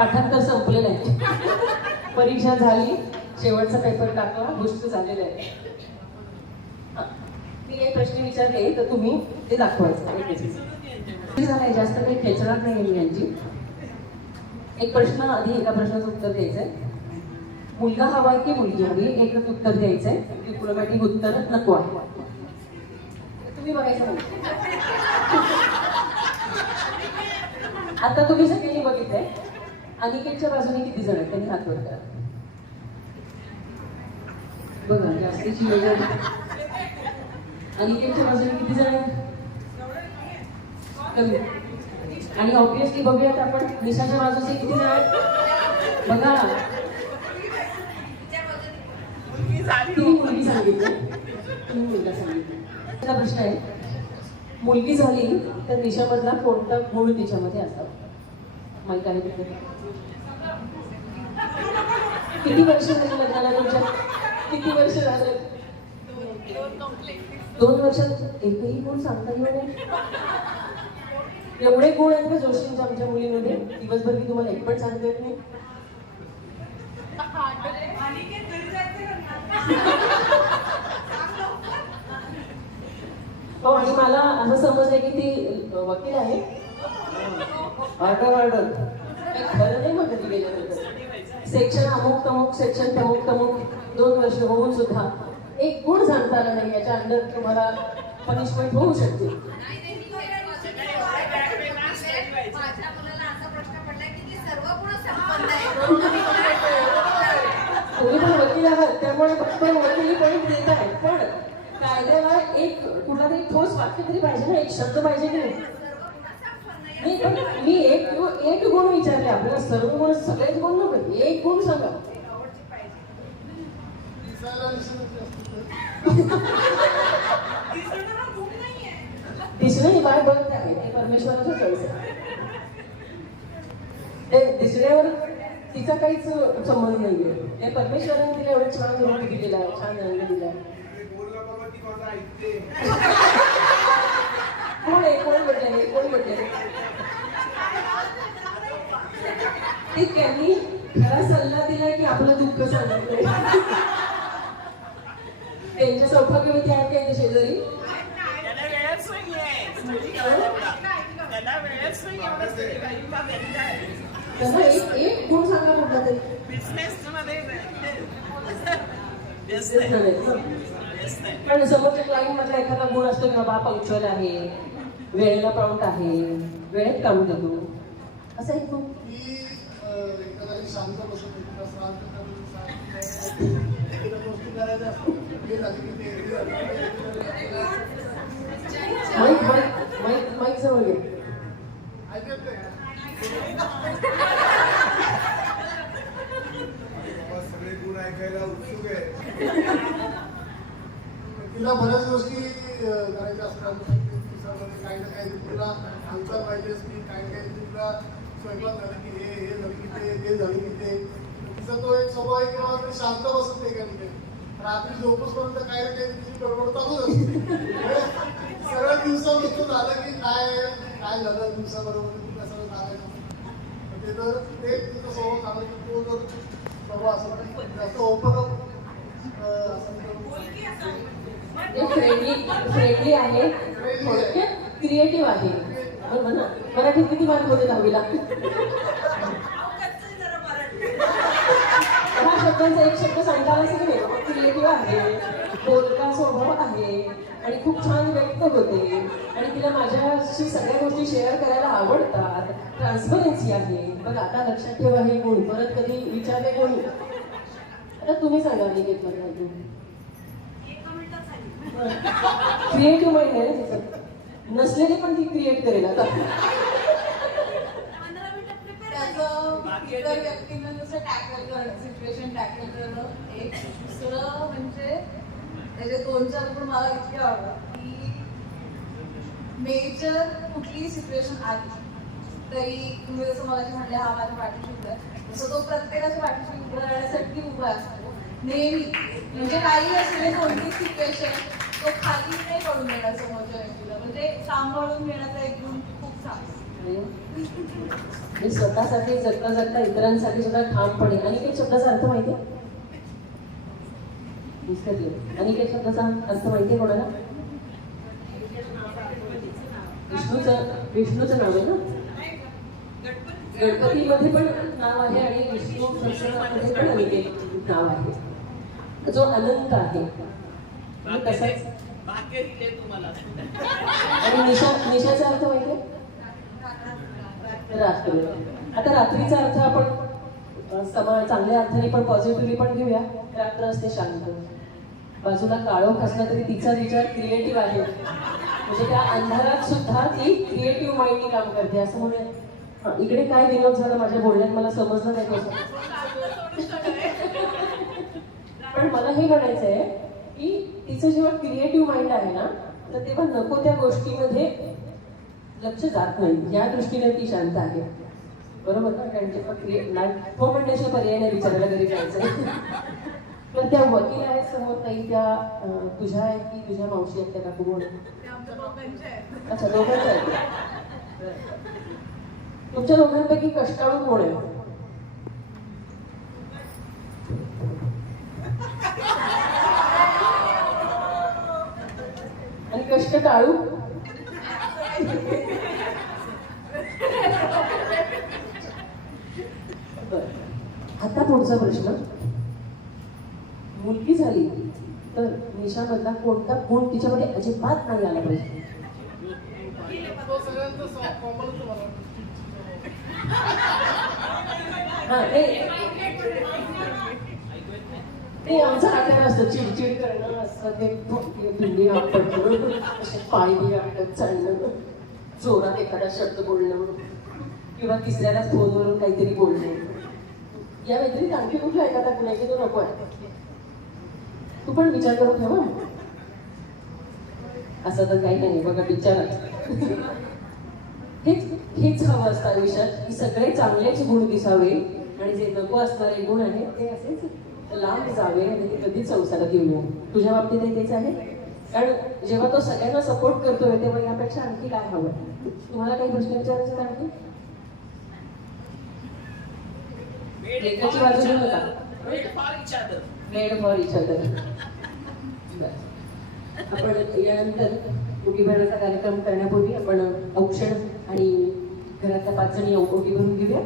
पाठांतर संपलेलं आहे. परीक्षा झाली, शेवटचा पेपर टाकला, गोष्ट झालेलं आहे. मी काही प्रश्न विचारले तर तुम्ही ते दाखवायचं. झालंय, जास्त काही खेचणार नाही मी यांची. एक प्रश्न आधी एका प्रश्नाचं उत्तर द्यायचंय. मुलगा हवाय की मुलगी हवी एकच उत्तर द्यायचंय. डिप्लोमॅटिक उत्तर नको आहे. तुम्ही बघायचं नाही. आता तुम्ही सगळ्यांनी बघितलंय. अनिकेतच्या बाजूने किती जण आहेत त्यांनी हात वर करा. बघा जास्तीची वेळ. अनिकेतच्या बाजूने किती जण आहेत? कमी. आणि ऑब्विसली बघूयात आपण निशाच्या बाजूचे किती जण आहेत बघा. तुम्ही मुलगी सांगितलं, तुम्ही मुलगा सांगितलं. त्याचा प्रश्न आहे, मुलगी झाली तर निशामधला कोणता गुण तिच्यामध्ये असावा? माहित आहे तिथे? किती वर्ष झाली लग्नाला तुमच्या? किती वर्ष झाले? 2 वर्षात एकही गुण सांगता येऊ नये. एवढे गुण आहेत का जोशींच्या आमच्या मुलीमध्ये? दिवसभर मी तुम्हाला एक पण सांगता येत नाही. हो, आणि मला असं समजलंय की ती वकील आहे. ऑर्डर खरं नाही मग कधी गेल्यानंतर. सेक्शन अमुक तमुक, सेक्शन तमुक तमुक 2 वर्ष होऊन सुद्धा एक गुण सांगता आला नाही. याच्या अंडर तुम्हाला पनिशमेंट होऊ शकते. तुम्ही पण वकील आहात त्यामुळे फक्त वकिली पॉईंट देत आहे. पण कायद्याला एक कुठला तरी ठोस वाक्य तरी पाहिजे ना, एक शब्द पाहिजे की नाही. पण मी एक गुण विचारले. आपल्याला सर्व गुण सगळेच गुण नको, एक गुण सांगा. दिसणे बाय बघत आहे ते परमेश्वराचं चॉईस आहे. ते दिसण्यावर तिचा काहीच संबंध नाहीये. ते परमेश्वराने तिला एवढं छान रूप दिलेला आहे, छान रंग दिला. कोण म्हटले ते त्यांनी खरा सल्ला दिलाय की आपलं दुःख सांगितलंय. त्यांच्या सौभाग्यवती आहेत त्यांच्या शेजारी. त्यांना एक गुण सांगा म्हटलं तरी. पण समोरच्या क्लायंट मधला एखादा गुण असतो की बाबा पंक्च्युअल आहे, वेळेला प्रॉम्प्ट आहे, वेळेत काम देतो, असं एक गुण. माईक जवळ घे. सगळे गुण ऐकायला उत्सुक आहे. तिला बऱ्याच गोष्टी करायच्या असतात. काही ना काही तुला सांगता पाहिजेस की काही तुला स्वयंपाक झालं की हे झालं की ते झालं की ते. तिचा तो एक स्वभाव आहे किंवा शांत बसत नाही. काही रात्री झोपूसपर्यंत काही ना काही तिची गडबड चालूच असते. सगळ्या दिवसामध्ये झालं की काय झालं दिवसाबरोबर कसं चालायचं ते जर ते तिचा स्वभाव चालला की तो जर स्वभाव असं जास्त ओपन फ्रेंडली आहे, क्रिएटिव्ह आहे. बरोबर ना? मराठीत किती मार्क होते 10वीला? 10 शब्दांचा एक शब्द सांगता आला की नाही. क्रिएटिव्ह आहे, बोलका स्वभाव आहे आणि खूप छान व्यक्त होते. आणि तिला माझ्याशी सगळ्या गोष्टी शेअर करायला आवडतात. ट्रान्सपरन्सी आहे. बघा आता लक्षात ठेवा हे गुण परत कधी विचारले कोणी. आता तुम्ही सांगा निकेत मधला क्रिएटिव्ह माइंड आहे ना तिचं. नसलेली पण ती क्रिएट करेल. आता इतर व्यक्तींना जसं टॅकल करणं, सिच्युएशन टॅकल करणं. एक दुसरं म्हणजे त्याचे 2-4 गुण मला इतके आवडतात की मेजर कुठलीही सिच्युएशन आली तरी तुम्ही जसं मला म्हणले हा माझ्या पाठीशी उभा आहे, तसं तो प्रत्येकाच्या पाठीशी उभं राहण्यासाठी उभा असतो नेहमी. म्हणजे काही असले कोणतीच सिच्युएशन तो खाली नाही पडून देणार समोरच्या व्यक्तीला. म्हणजे सांभाळून घेण्याचा एक गुण खूप चांगला. मी स्वतःसाठी जगता जगता इतरांसाठी सुद्धा ठामपणे. आणि काही शब्दाचा अर्थ माहिती आहे? आणि काही शब्दाचा अर्थ माहिती आहे कोणाला? विष्णूचं नाव आहे ना. गणपतीमध्ये पण नाव आहे आणि विष्णू सहस्रनामामध्ये पण अनेक नाव आहे, जो अनंत आहे. तसंच आणि निशाचा अर्थ माहिती आहे? रात्र. आता रात्रीचा अर्थ आपण चांगल्या अर्थाने पण पॉझिटिव्हली पण घेऊया. रात्र असते शांत, बाजूला काळोख असला तरी तिचा विचार क्रिएटिव्ह आहे. म्हणजे त्या अंधारात सुद्धा ती क्रिएटिव्ह माइंडनी काम करते असं म्हणूया. इकडे काय विनोद झाला माझ्या बोलण्यात मला समजलं नाही कसं. पण मला हे म्हणायचं आहे की तिचं जेव्हा क्रिएटिव्ह माइंड आहे ना, तर तेव्हा नको त्या गोष्टीमध्ये लक्ष जात नाही. या दृष्टीने ती शांत आहे. बरोबर ना? कारण हो म्हणण्याच्या पर्याय नाही विचारायला घरी जायचं. तर त्या वकील आहेत समोर ताई, त्या तुझ्या आहेत की तुझ्या मावशी आहेत? त्या काकू बोल. अच्छा, दोघांच्या आहेत. तुमच्या दोघांपैकी कष्टाळू कोण आहे? आणि कष्ट टाळू? आता पुढचा प्रश्न. मुलगी झाली तर निशामधला कोणता गुण तिच्यामध्ये अजिबात नाही आला पाहिजे? हा, ते आमचं आकार असतं, चिडचिड करणं असतं, ते पिंडी आपटणं, असे पायी आपटत चालणं, जोरात एखादा शब्द बोलणं किंवा तिसऱ्यालाच फोनवरून काहीतरी बोलणं. या व्यतिरिक्त आणखी कुठला एखादा गुन्हा की तो नको आहे? तू पण विचार करून ठेवा. असं तर काही नाही बघा, विचारा. हेच हवं असतं आयुष्यात की सगळे चांगलेच गुण दिसावे आणि जे नको असणारे गुण आहेत ते असेच लांब जावे आणि ते कधीच संसारात येऊ नये. तुझ्या बाबतीत तेच आहे. कारण जेव्हा तो सगळ्यांना सपोर्ट करतोय तेव्हा यापेक्षा आणखी काय हवं? तुम्हाला काही प्रश्न विचारायचे का आणखी? लेखाची बाजू घेऊ नका. Made for each other. आपण यानंतर ओटी भरण्याचा कार्यक्रम करण्यापूर्वी आपण औक्षण आणि घरातल्या 5 जणी ओटी भरून घेऊया.